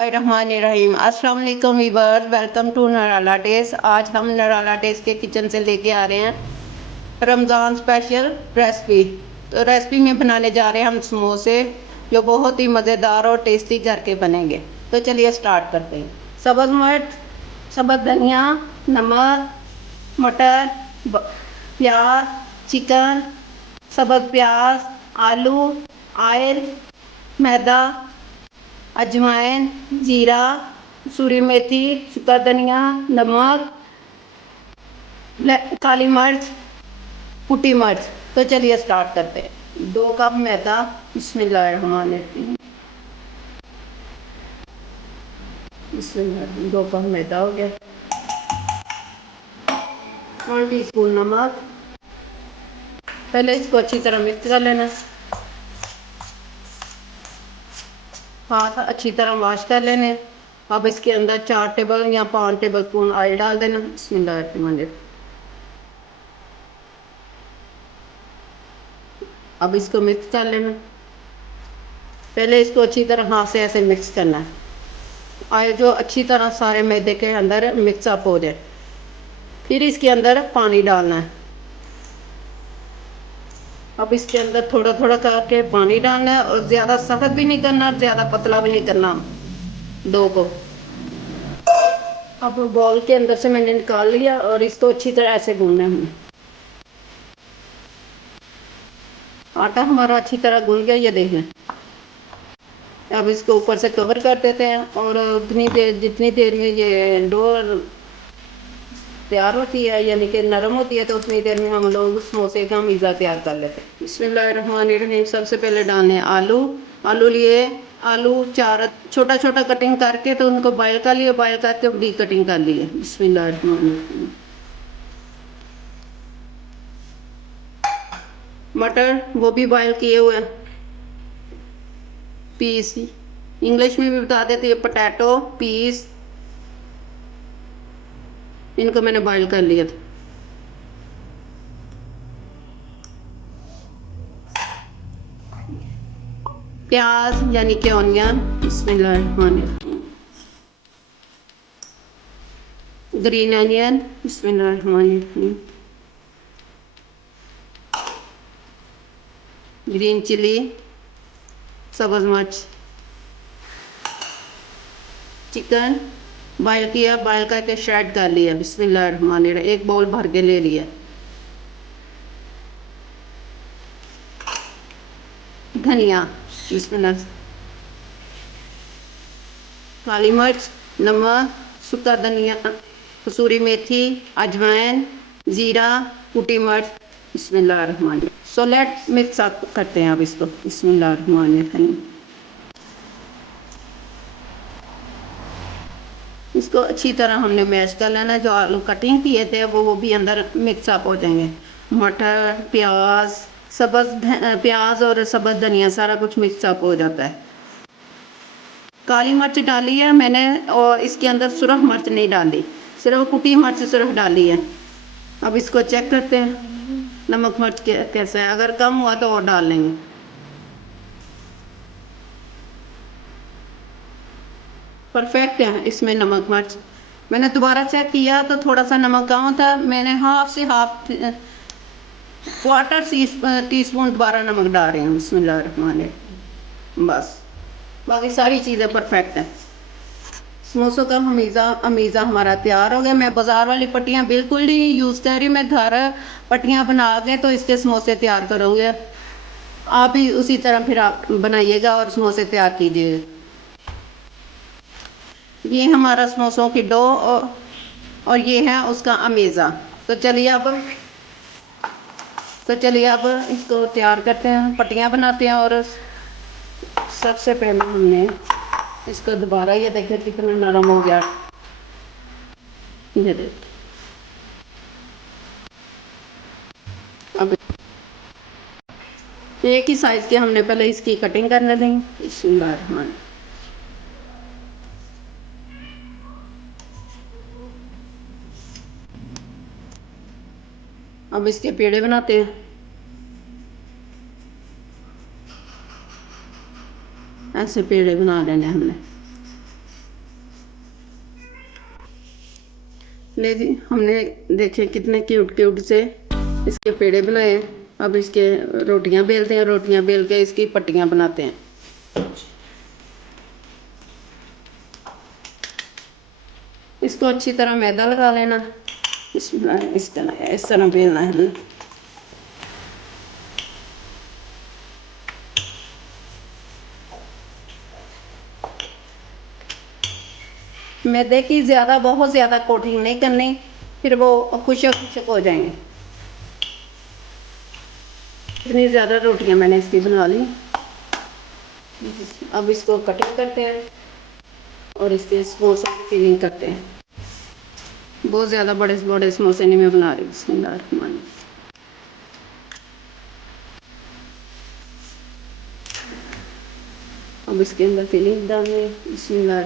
रहीम अस्सलाम वालेकुम viewers, welcome to नराला test. आज हम नराला टेस्ट के किचन से लेके आ रहे हैं रमज़ान स्पेशल रेसिपी। तो रेसिपी में बनाने जा रहे हैं हम समोसे, जो बहुत ही मज़ेदार और टेस्टी घर के बनेंगे। तो चलिए स्टार्ट करते हैं। सब्ज़ मिर्च, सब्ज़ धनिया, नमक, मटर, प्याज, चिकन, सब्ज़ प्याज, आलू, ऑयल, मैदा, अजवाइन, जीरा, सूरी मेथी, सूखा धनिया, नमक, काली मिर्च, कुटी मिर्च। तो चलिए स्टार्ट करते हैं। 2 कप मैदा, बिस्मिल्लाहिर्रहमानिर्रहीम। 2 कप मैदा हो गया। 1 टीस्पून नमक। पहले इसको अच्छी तरह मिक्स कर लेना। हाथ अच्छी तरह वॉश कर लेने। अब इसके अंदर 4 टेबल या 5 टेबल स्पून ऑयल डाल देना। बिस्मिल्लाहिर्रहमानिर्रहीम। अब इसको मिक्स कर लेना। पहले इसको अच्छी तरह हाथ से ऐसे मिक्स करना है, ऑयल जो अच्छी तरह सारे मैदे के अंदर मिक्सअप हो जाए। फिर इसके अंदर पानी डालना है। अब इसके अंदर थोड़ा थोड़ा करके पानी डालना है, और ज़्यादा सख्त भी नहीं करना, ज़्यादा पतला भी नहीं करना डो को। अब बॉल के अंदर से मैंने निकाल लिया, और इसको अच्छी तरह ऐसे गूंदना है। आटा हमारा अच्छी तरह गूंद गया, ये देख लें। अब इसको ऊपर से कवर कर देते हैं, और जितनी देर में ये डो तैयार होती है, यानी कि नरम होती है, तो उतनी देर में हम लोग समोसे का मीज़ा तैयार कर लेते हैं। बिस्मिल्लाहिर्रहमानिर्रहीम। सबसे पहले डालने हैं आलू। आलू लिए, आलू 4 छोटा छोटा कटिंग करके, तो उनको बॉयल कर लिए, बॉयल करके बड़ी कटिंग कर लिए। बिस्मिल्लाहिर्रहमानिर्रहीम। मटर, वो भी बॉयल किए हुए, पीस, इंग्लिश में भी बता देते हैं पोटैटो पीस। इनको मैंने बॉयल कर लिया था। प्याज यानी कि ऑनियन, बिस्मिल्लाहिर्रहमानिर्रहीम। ग्रीन ऑनियन, बिस्मिल्लाहिर्रहमानिर्रहीम। ग्रीन चिली, सब्ज़ मिर्च। चिकन बॉयल किया, बॉयल करके श्रेड कर लिया। बिस्मिल्लाहिर्रहमानिर्रहीम। 1 बाउल भर के ले लिया। धनिया, बिस्मिल्लाह। काली मिर्च, नमक, सूखा धनिया, कसूरी मेथी, अजवाइन, जीरा, कुटी मिर्च। बिस्मिल्लाहिर्रहमानिर्रहीम। सो लेट मिक्स अप करते हैं अब इसको। बिस्मिल्लाहिर्रहमानिर्रहीम। इसको अच्छी तरह हमने मैश कर लेना। जो आलू कटिंग किए थे वो भी अंदर मिक्सअप हो जाएंगे। मटर, प्याज, प्याज और सब्ज़ धनिया सारा कुछ मिक्सअप हो जाता है। काली मिर्च डाली है मैंने, और इसके अंदर सुरख मिर्च नहीं डाली, सिर्फ कुटी मिर्च सुरख डाली है। अब इसको चेक करते हैं नमक मिर्च कैसा है। अगर कम हुआ तो और डाल लेंगे। परफेक्ट है इसमें नमक मिर्च। मैंने दोबारा चेक किया तो थोड़ा सा नमक कम था। मैंने हाफ से हाफ क्वार्टर टी स्पून दोबारा नमक डाल रही हूँ। बिस्मिल्लाहिर्रहमानिर्रहीम। बस, बाकी सारी चीज़ें परफेक्ट हैं। समोसों का अमीज़ा हमारा तैयार हो गया। मैं बाज़ार वाली पट्टियाँ बिल्कुल नहीं यूज़ कर रही, मैं घर पट्टियाँ बना के तो इसके समोसे तैयार करूँगी। आप भी उसी तरह फिर आप बनाइएगा और समोसे तैयार कीजिएगा। ये हमारा समोसों की डो, और ये है उसका अमीज़ा। तो चलिए अब इसको तैयार करते हैं, पट्टियाँ बनाते हैं। और सबसे पहले हमने इसको दोबारा, ये देखिए कितना नरम हो गया। ये देखिए। अब एक ही साइज़ के हमने पहले इसकी कटिंग करने देंगे। बिस्मिल्लाहिर्रहमानिर्रहीम। अब इसके पेड़े बनाते हैं। ऐसे पेड़े बना लेने हमने। ले जी, हमने देखे कितने क्यूट क्यूट से इसके पेड़े बनाए हैं। अब इसके रोटियां बेलते हैं, रोटियां बेल के इसकी पट्टियां बनाते हैं। इसको अच्छी तरह मैदा लगा लेना। इस तरह बेलना है। मैदे की ज़्यादा बहुत ज़्यादा कोटिंग नहीं करनी, फिर वो खुशक खुशक हो जाएंगे। इतनी ज़्यादा रोटियां मैंने इसकी बना ली। अब इसको कटिंग करते हैं और इसके समोसे की फिलिंग करते हैं। बहुत ज़्यादा बड़े बड़े समोसे नहीं मैं बना रही। बिस्मिल्लाह। अब इसके अंदर फिलिंग डालने। बिस्मिल्लाह।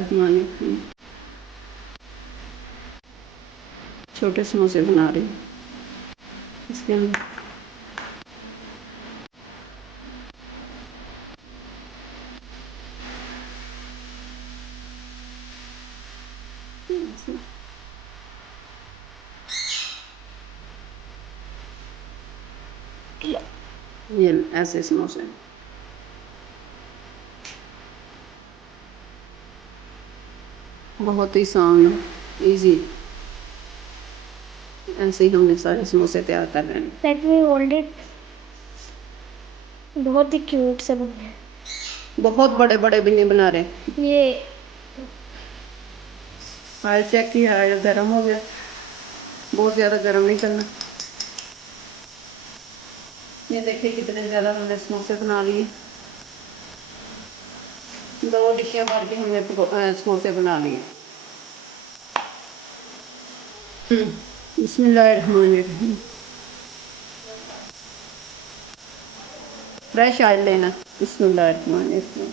छोटे समोसे बना रही हूँ इसके अंदर। ये ऐसे समोसे बहुत ही आसान, इजी। ऐसे ही हमने सारे समोसे तैयार कर रहे हैं। Let me hold it. बहुत ही क्यूट से बने हैं। बहुत बड़े बड़े भी नहीं बना रहे। ये ऑयल चेक किया, ऑयल गर्म हो गया। बहुत ज़्यादा गर्म नहीं करना। ये देखिए कितने ज़्यादा हमने समोसे बना लिए। 2 डिशें भर के हमने समोसे बना लिए। बिस्मिल्लाहिर्रहमानिर्रहीम। फ्रेश ऑयल लेना। बिस्मिल्लाहिर्रहमानिर्रहीम।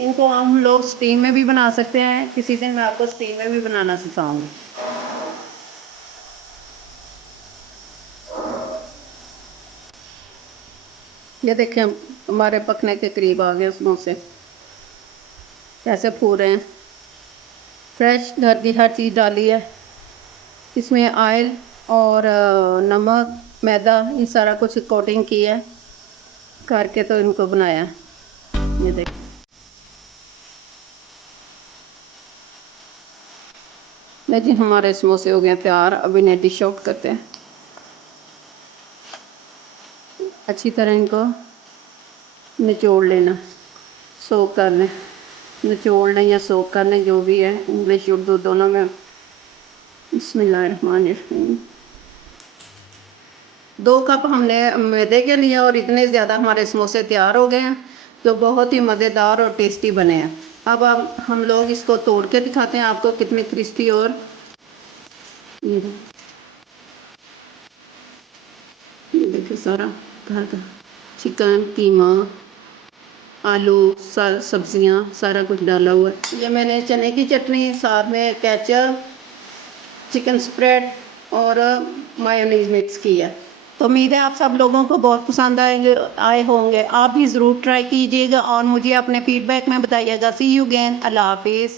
इनको हम लोग स्टीम में भी बना सकते हैं। किसी दिन मैं आपको स्टीम में भी बनाना सिखाऊंगी। ये देखें हमारे पकने के करीब आ गए समोसे। कैसे फूल रहे हैं। फ्रेश घर की हर चीज़ डाली है इसमें। ऑयल और नमक, मैदा, ये सारा कुछ कोटिंग की है करके तो इनको बनाया। ये देखें। नहीं जी, हमारे समोसे हो गए तैयार। अब इन्हें डिश आउट करते हैं। अच्छी तरह इनको निचोड़ लेना, सोक कर लें। निचोड़ना या सोक करना जो भी है, इंग्लिश उर्दू दोनों में। बिस्मिल्लाहिर्रहमानिर्रहीम। 2 कप हमने मैदे के लिए और इतने ज़्यादा हमारे समोसे तैयार हो गए हैं जो बहुत ही मज़ेदार और टेस्टी बने हैं। अब हम लोग इसको तोड़ के दिखाते हैं आपको कितने क्रिस्पी और ये देखिए सारा घर का चिकन, कीमा, आलू, सब्जियां, सारा कुछ डाला हुआ है। ये मैंने चने की चटनी, साथ में केचप, चिकन स्प्रेड और मायोनीज मिक्स की है। तो उम्मीद है आप सब लोगों को बहुत पसंद आए होंगे। आप भी ज़रूर ट्राई कीजिएगा और मुझे अपने फीडबैक में बताइएगा। सी यू अगेन। अल्लाह हाफिज़।